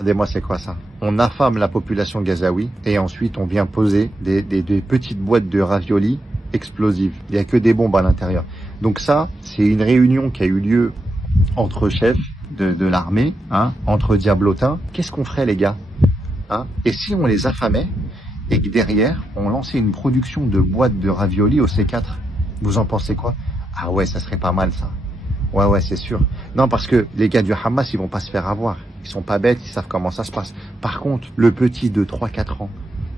Regardez-moi, c'est quoi ça? On affame la population gazaoui et ensuite on vient poser des petites boîtes de raviolis explosives. Il n'y a que des bombes à l'intérieur. Donc ça, c'est une réunion qui a eu lieu entre chefs de l'armée, hein, entre diablotins. Qu'est-ce qu'on ferait, les gars, hein? Et si on les affamait et que derrière, on lançait une production de boîtes de raviolis au C4? Vous en pensez quoi? Ah ouais, ça serait pas mal, ça. Ouais, c'est sûr. Non, parce que les gars du Hamas, ils vont pas se faire avoir. Ils sont pas bêtes, ils savent comment ça se passe. Par contre, le petit de 3-4 ans,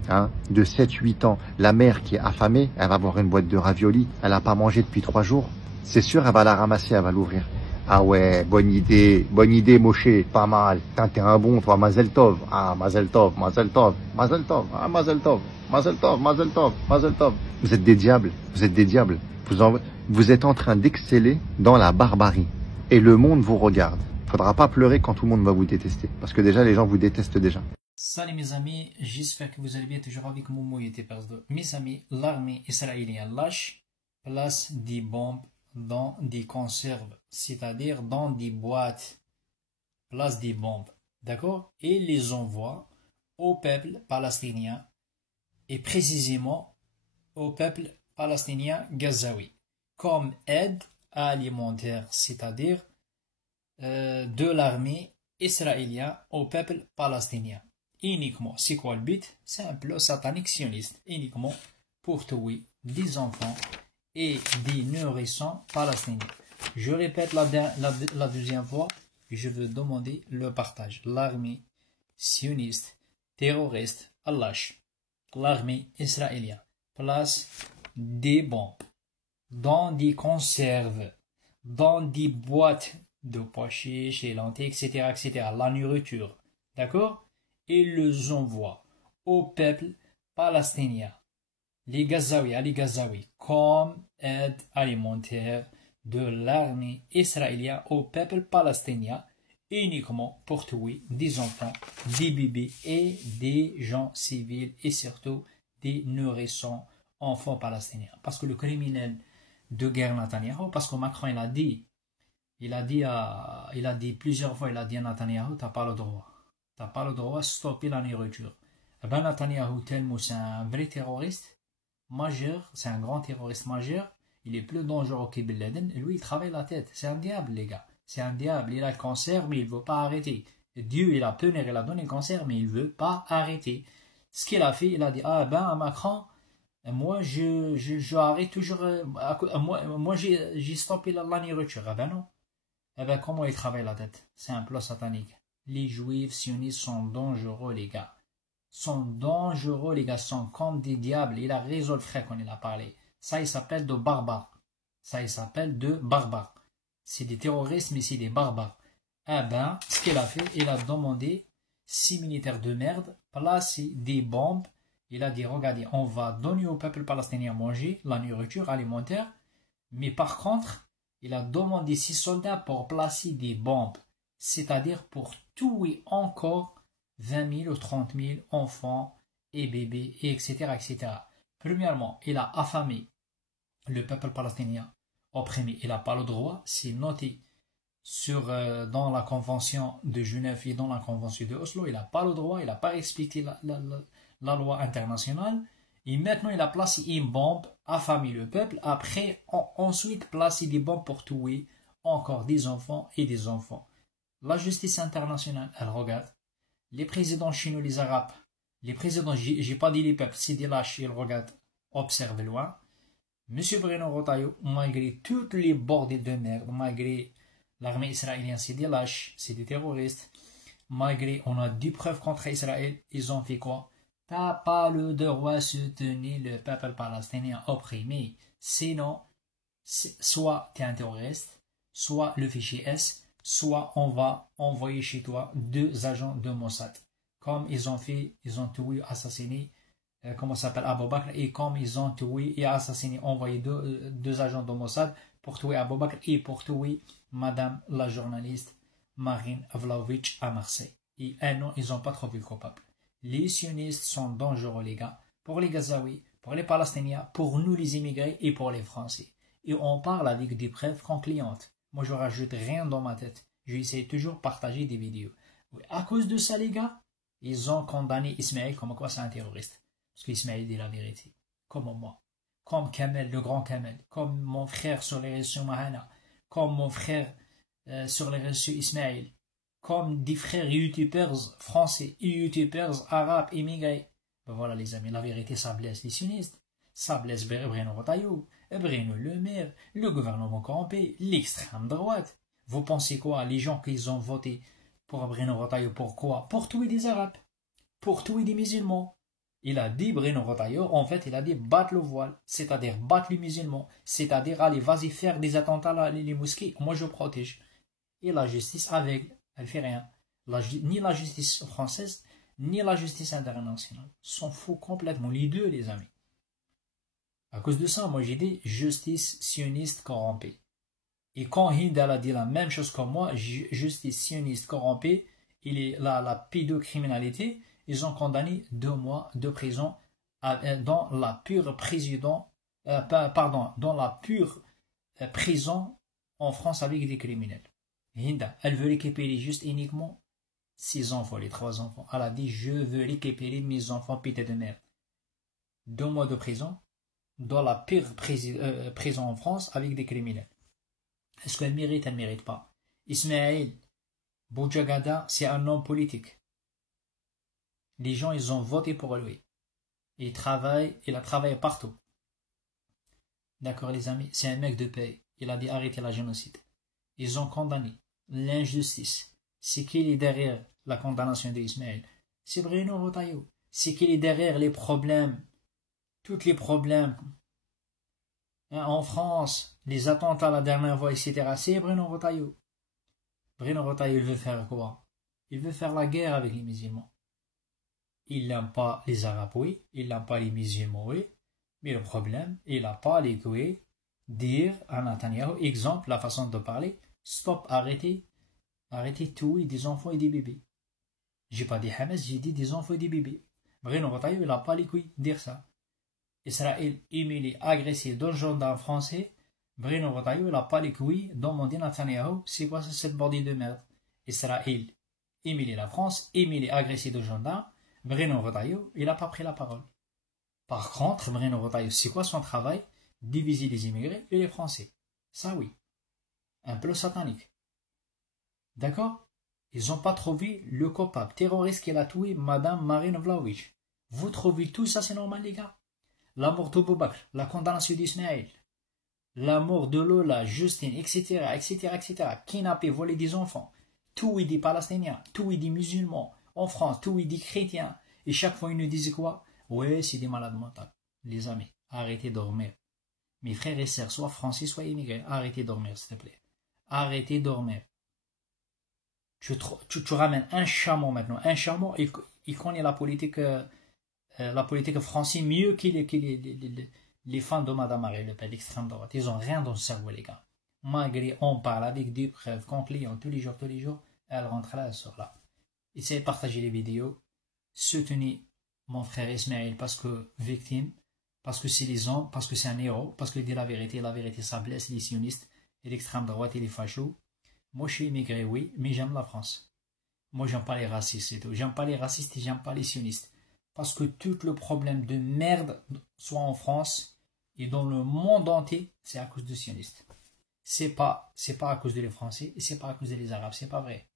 hein, de 7-8 ans, la mère qui est affamée, elle va avoir une boîte de raviolis, elle a pas mangé depuis 3 jours. C'est sûr, elle va la ramasser, elle va l'ouvrir. Ah ouais, bonne idée, Moshe, pas mal. T'es un bon, toi, Mazel Tov. Ah, Mazel Tov, Mazel Tov, Mazel Tov, ah, Mazel Tov, Mazel Tov, Mazel Tov, Mazel Tov. Vous êtes des diables, vous êtes des diables. Vous êtes en train d'exceller dans la barbarie. Et le monde vous regarde. Faudra pas pleurer quand tout le monde va vous détester. Parce que déjà, les gens vous détestent déjà. Salut mes amis, j'espère que vous allez bien, toujours avec Momo et Tepersdo. Mes amis, l'armée israélienne lâche, place des bombes dans des conserves, c'est-à-dire dans des boîtes, place des bombes, d'accord? Et les envoie au peuple palestinien, et précisément au peuple palestinien gazaoui, comme aide alimentaire, c'est-à-dire de l'armée israélienne au peuple palestinien. Uniquement, c'est quoi le but? C'est un plan satanique sioniste, uniquement pour tuer des enfants et des nourrissons palestiniens. Je répète la deuxième fois, je veux demander le partage. L'armée sioniste, terroriste, l'armée israélienne place des bombes dans des conserves, dans des boîtes de pois chiches et lentilles, etc., la nourriture, d'accord? Et les envoie au peuple palestinien, les Gazaouis, comme aide alimentaire de l'armée israélienne au peuple palestinien, uniquement pour tuer des enfants, des bébés et des gens civils et surtout des nourrissons enfants palestiniens. Parce que le criminel de guerre Netanyahu, parce que Macron il a dit plusieurs fois, il a dit à Netanyahu, t'as pas le droit de stopper la nourriture. Et ben Netanyahu, tellement c'est un vrai terroriste majeur, c'est un grand terroriste majeur, il est plus dangereux que Bin Laden, et lui il travaille la tête, c'est un diable les gars, c'est un diable, il a le cancer mais il veut pas arrêter. Dieu il a punir, il a donné le cancer mais il veut pas arrêter. Ce qu'il a fait, il a dit, ah ben à Macron, moi je arrête toujours, moi j'ai stoppé la nourriture. Ah ben non. Eh ben comment il travaille la tête? C'est un plan satanique. Les juifs sionistes sont dangereux les gars. Sont comme des diables. Il a raison le frère quand il a parlé. Ça il s'appelle de barbares. C'est des terroristes mais c'est des barbares. Eh ben ce qu'il a fait, il a demandé 6 militaires de merde placer des bombes. Il a dit, regardez, on va donner au peuple palestinien à manger, la nourriture alimentaire, mais par contre, il a demandé 6 soldats pour placer des bombes, c'est-à-dire pour tuer encore 20 000 ou 30 000 enfants et bébés, etc. Premièrement, il a affamé le peuple palestinien opprimé. Il n'a pas le droit, c'est noté dans la convention de Genève et dans la convention de Oslo, il n'a pas le droit, il n'a pas respecté la loi internationale, et maintenant il a placé une bombe, affamé le peuple, après ensuite placé des bombes pour tuer encore des enfants et des enfants. La justice internationale, elle regarde, les présidents chinois, les arabes, les présidents, j'ai pas dit les peuples, c'est des lâches, ils regardent, observent loin. Monsieur Bruno Retailleau, malgré toutes les bordées de merde, malgré l'armée israélienne, c'est des lâches, c'est des terroristes, malgré on a des preuves contre Israël, ils ont fait quoi? T'as pas le droit de soutenir le peuple palestinien opprimé. Sinon, soit tu es un terroriste, soit le fichier S, soit on va envoyer chez toi 2 agents de Mossad. Comme ils ont fait, ils ont tué, assassiné, comment ça s'appelle, Abou Bakr, et comme ils ont tué et assassiné, envoyé 2 agents de Mossad pour tuer Abou Bakr et pour tuer madame la journaliste Marine Vlahovic à Marseille. Et non, ils n'ont pas trouvé le coupable. Les sionistes sont dangereux les gars, pour les Gazaouis, pour les Palestiniens, pour nous les immigrés et pour les Français. Et on parle avec des preuves concluantes. Moi je rajoute rien dans ma tête, j'essaie toujours de partager des vidéos. Oui, à cause de ça, les gars, ils ont condamné Ismaël comme quoi c'est un terroriste. Parce qu'Ismaël dit la vérité. Comme moi. Comme Kamel, le grand Kamel. Comme mon frère sur les réseaux Mahana. Comme mon frère sur les réseaux Ismaël. Comme des frères youtubeurs français, youtubeurs arabes, immigrés. Ben voilà les amis, la vérité ça blesse les sionistes. Ça blesse Bruno Retailleau, Bruno Le Maire, le gouvernement corrompu, l'extrême droite. Vous pensez quoi, les gens qui ont voté pour Bruno Retailleau, pourquoi? Pour tuer des arabes. Pour tuer des musulmans. Il a dit, Bruno Retailleau, en fait, il a dit battre le voile, c'est-à-dire battre les musulmans, c'est-à-dire allez, vas-y faire des attentats à les mosquées, moi je protège. Et la justice aveugle, elle fait rien. Ni la justice française, ni la justice internationale. S'en fout complètement, les deux, les amis. À cause de ça, moi j'ai dit justice sioniste corrompue. Et quand Hindal a dit la même chose que moi, justice sioniste corrompue, la pédocriminalité, ils ont condamné 2 mois de prison dans la pure prison en France avec des criminels. Hinda, elle veut récupérer juste uniquement 6 enfants, les 3 enfants. Elle a dit, je veux récupérer mes enfants pétés de merde. 2 mois de prison dans la pire prison en France avec des criminels. Est-ce qu'elle mérite? Elle ne mérite pas. Ismaël Boujagada, c'est un homme politique. Les gens, ils ont voté pour lui. Il a travaillé partout. D'accord, les amis? C'est un mec de paix. Il a dit arrêtez la génocide. Ils ont condamné l'injustice. C'est qui est derrière la condamnation d'Ismaël? C'est Bruno Retailleau. C'est qui est derrière les problèmes, tous les problèmes en France, les attentats la dernière fois, etc. C'est Bruno Retailleau. Bruno Retailleau, il veut faire quoi? Il veut faire la guerre avec les musulmans. Il n'aime pas les Arabes, oui. Il n'aime pas les musulmans, oui. Mais le problème, il n'a pas les couilles dire à Netanyahu, exemple, la façon de parler, stop, arrêtez tout, et des enfants et des bébés. J'ai pas dit Hamas, j'ai dit des enfants et des bébés. Bruno Retailleau, il n'a pas les couilles dire ça. Israël humilié, agressé d'un gendarme français. Bruno Retailleau, il n'a pas les couilles demander Netanyahu, c'est quoi cette bordée de merde? Israël humilié la France, humilié, agressé de gendarme. Bruno Retailleau, il n'a pas pris la parole. Par contre, Bruno Retailleau, c'est quoi son travail? Diviser les immigrés et les Français. Ça oui. Un peu satanique. D'accord? Ils n'ont pas trouvé le coupable terroriste qui a tué Madame Marine Vlaovic. Vous trouvez tout ça, c'est normal, les gars? La mort de Boubakr, la condamnation d'Ismaël, la mort de Lola, Justine, etc., etc., etc., kidnappé, volé des enfants, tué des Palestiniens, tué des musulmans, en France, tué des chrétiens. Et chaque fois, ils nous disaient quoi? Ouais, c'est des malades mentaux. Les amis, arrêtez de dormir. Mes frères et sœurs, soit français, soit immigrés, arrêtez de dormir, s'il te plaît. Arrêtez de dormir. Tu ramènes un chameau maintenant. Un chameau, il connaît la politique française mieux que les fans de Madame Marie Le Pen, l'extrême droite. Ils n'ont rien dans le cerveau, les gars. Malgré, on parle avec des preuves concluantes tous les jours, elle rentre là, elle sort là. Essayez de partager les vidéos. Soutenez mon frère Ismaël parce que victime, parce que c'est les hommes, parce que c'est un héros, parce qu'il dit la vérité ça blesse les sionistes et l'extrême droite et les fachos. Moi je suis immigré, oui, mais j'aime la France. Moi j'aime pas les racistes et tout. J'aime pas les racistes et j'aime pas les sionistes. Parce que tout le problème de merde, soit en France et dans le monde entier, c'est à cause des sionistes. C'est pas à cause des Français et c'est pas à cause des Arabes, c'est pas vrai.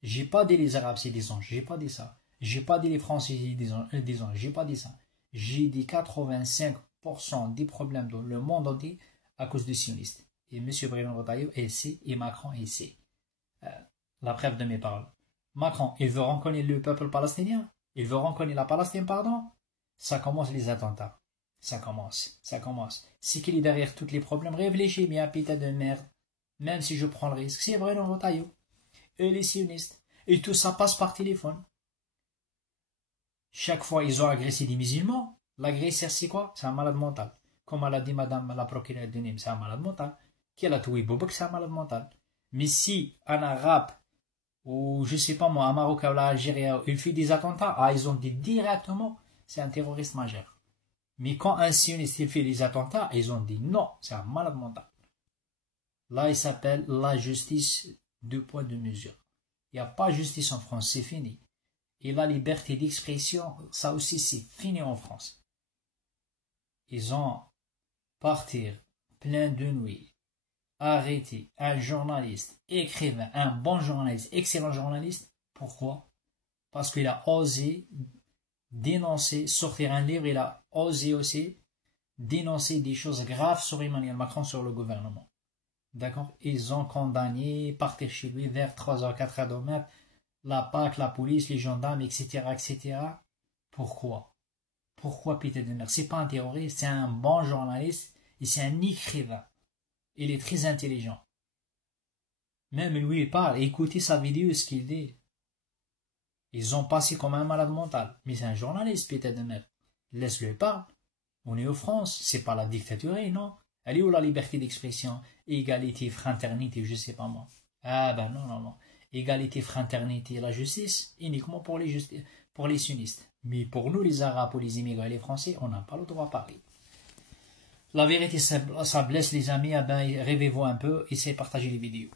J'ai pas dit les Arabes c'est des anges, j'ai pas dit ça. J'ai pas dit les Français c'est des anges, j'ai pas dit ça. J'ai dit 85% des problèmes dans le monde entier à cause des sionistes. Et M. Bruno Retailleau essaie et Macron essaie. La preuve de mes paroles. Macron, il veut reconnaître le peuple palestinien. Il veut reconnaître la Palestine, pardon. Ça commence les attentats. Ça commence. C'est qu'il est derrière tous les problèmes. Réfléchis, mais un putain de merde. Même si je prends le risque. C'est Bruno Retailleau. Et les sionistes. Et tout ça passe par téléphone. Chaque fois, ils ont agressé des musulmans. L'agresseur, c'est quoi? C'est un malade mental. Comme elle a dit madame la procureure de Nîmes, c'est un malade mental. Qui a tué Boubak, c'est un malade mental. Mais si un arabe, ou je sais pas moi, un Marocain ou l'Algérien, il fait des attentats, ils ont dit directement, c'est un terroriste majeur. Mais quand un sioniste il fait des attentats, ils ont dit non, c'est un malade mental. Là, il s'appelle la justice 2 poids 2 mesures. Il n'y a pas de justice en France, c'est fini. Et la liberté d'expression, ça aussi c'est fini en France. Ils ont partir plein de nuit, arrêter un journaliste, écrivain, un bon journaliste, excellent journaliste. Pourquoi? Parce qu'il a osé dénoncer, sortir un livre, il a osé aussi dénoncer des choses graves sur Emmanuel Macron, sur le gouvernement. D'accord? Ils ont condamné, partir chez lui vers 3h, 4h de matin, la PAC, la police, les gendarmes, etc., etc. Pourquoi? Pourquoi Peter Dutton? C'est pas un terroriste, c'est un bon journaliste et c'est un écrivain. Il est très intelligent. Même lui, il parle. Écoutez sa vidéo, ce qu'il dit. Ils ont passé comme un malade mental. Mais c'est un journaliste, Peter Dutton. Laisse-le parler. On est en France, c'est pas la dictature, non? Elle est où la liberté d'expression? Égalité, fraternité, je sais pas moi. Ah ben non, non, non. Égalité, fraternité, la justice, uniquement pour les sunnistes. Mais pour nous, les Arabes, les immigrés, les Français, on n'a pas le droit de parler. La vérité, ça blesse les amis, eh ben, rêvez-vous un peu, essayez de partager les vidéos.